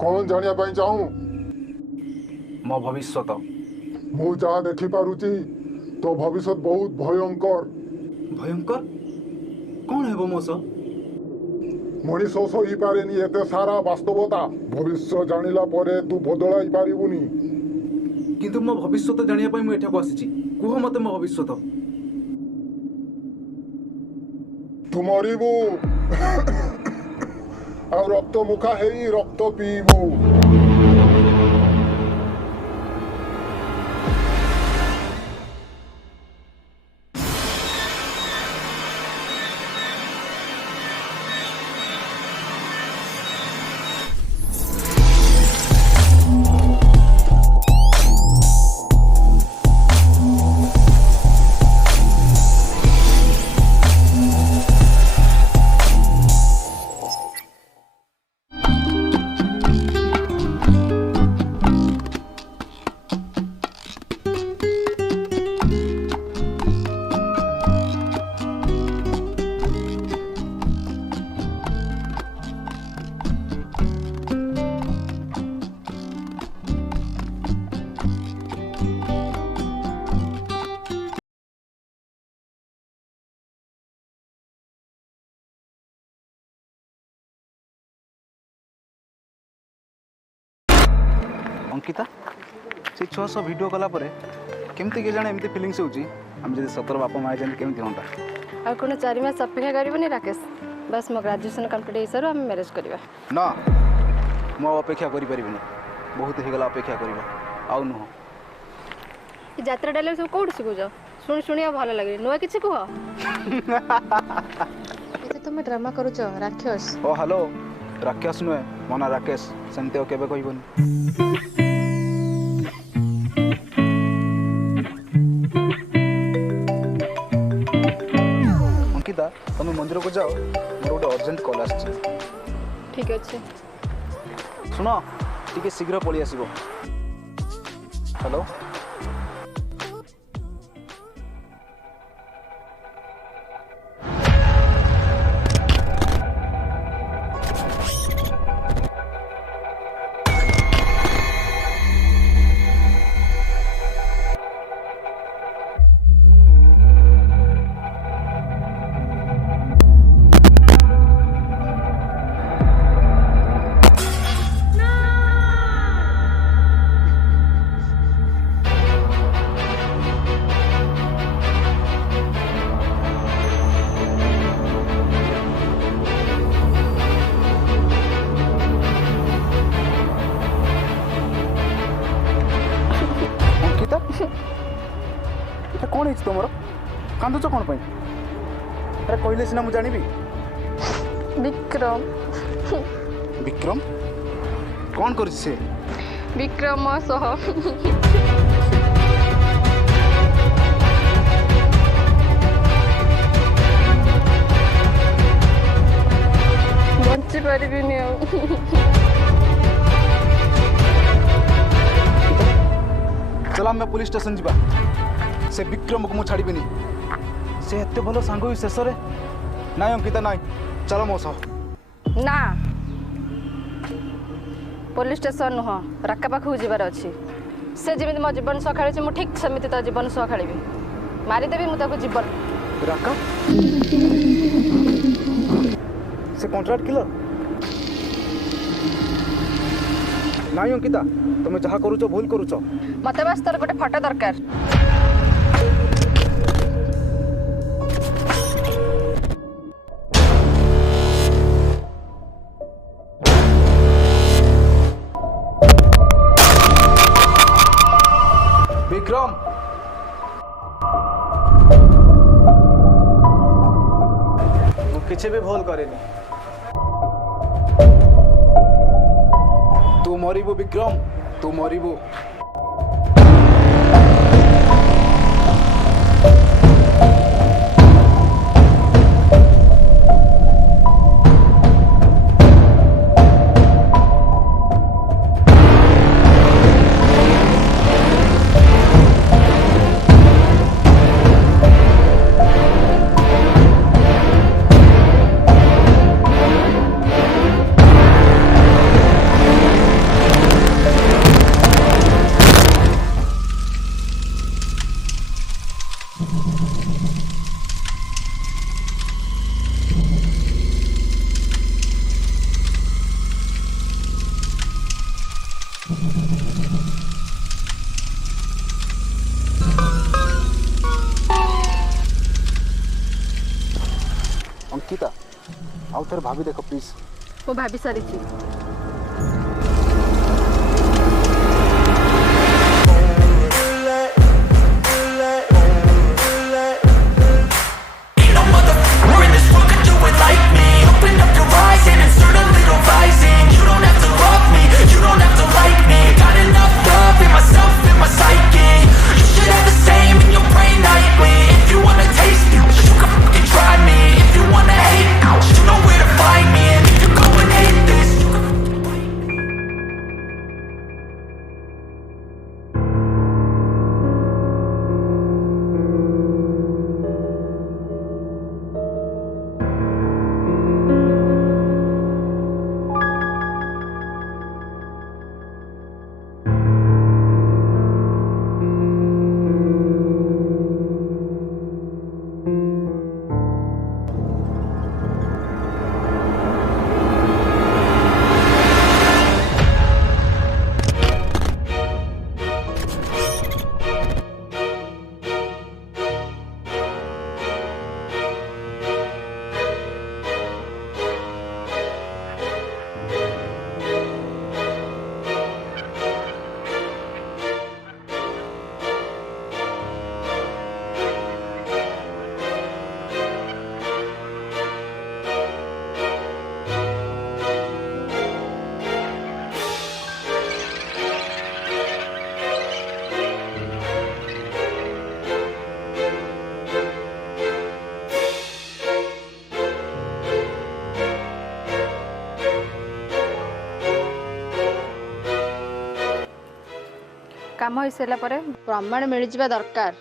कौन जानिया पाई चाहूं मो भविष्यत मु जहाँ देखि पारुची तो भविष्य बहुत भयंकर भयंकर कौन है मो सह मनीष सही पारेनी एते सारा वास्तवता भविष्य जानिला परे तू बदलाई पारिबुनी किंतु मो भविष्यत जानिया पाई मु एठाको आसीची कुह मते मो भविष्यत तू मरिबु आ रक्त मुखा हेई रक्त पीबु अंकिता से छुआ सब वीडियो कला केमती के जाने एमती फिलिंग्स होची हम जदी सतर बापा माय जान केमती होंता और कोनो 4 मास अपेक्षा करबनी राकेश बस मो ग्रेजुएशन कंप्लीट हे सर हम मैरिज करबा ना मो अपेक्षा करि परिबिनी बहुत हे गला अपेक्षा करबा आउ न ई यात्रा डायलॉग सब कोड सिखु जा सुन सुनिया भलो लागे नो किछि कुह एते तुम ड्रामा करू छ राक्षस ओ हेलो राक्षस नुए मना राकेश सेमते केबे कहबनी अंकिता तुम मंदिर को जाओ मोर गोटे अर्जेंट कॉल आछि ठीक अछि सुनो टिके शीघ्र पळि आसीबो हेलो कौन है तुम कांदुच कौन पाई अरे कहले सिना मु जानिबी विक्रम विक्रम कौन कर से विक्रम सह बंची पारिबिनी चला मैं पुलिस स्टेशन जीवा से विक्रम को मु छाड़बीनी से एते भलो सांग ही शेष रे नाय अंकिता नाय चलो मो सह ना पुलिस स्टेशन नुह राका पाखु जीवार अछि से जमी मो जीवन सह खेली मुझे ठीक सेमती तो जीवन सह खेली मारिदेवी मुझे जीवन राका से कॉन्ट्रैक्ट किलर नाई अंकिता तुम जहाँ करुच भूल करुच मत बस तोर गोटे फटो दरकार विक्रम किसी भी भूल करेनी तू मरिबू विक्रम तू मरिबू अंकिता आउ थे भाभी देख प्लीज वो भाभी सारी काम हो सारा प्रमाण मिल जावा दरकार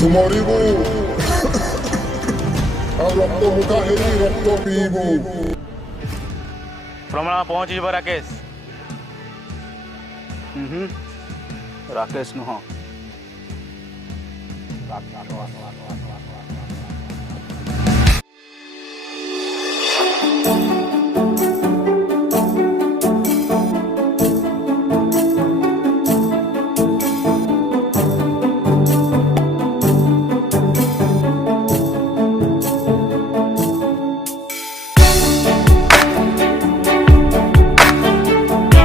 ତୁ ମରିବୁ ଆଉ ରକ୍ତ ମୁଖା ହେଇ ରକ୍ତ ପିଇବୁ। ପ୍ରମାଣ ପହଞ୍ଚିଯିବ ରାକେଶ। ରାକେଶ ନୁହଁ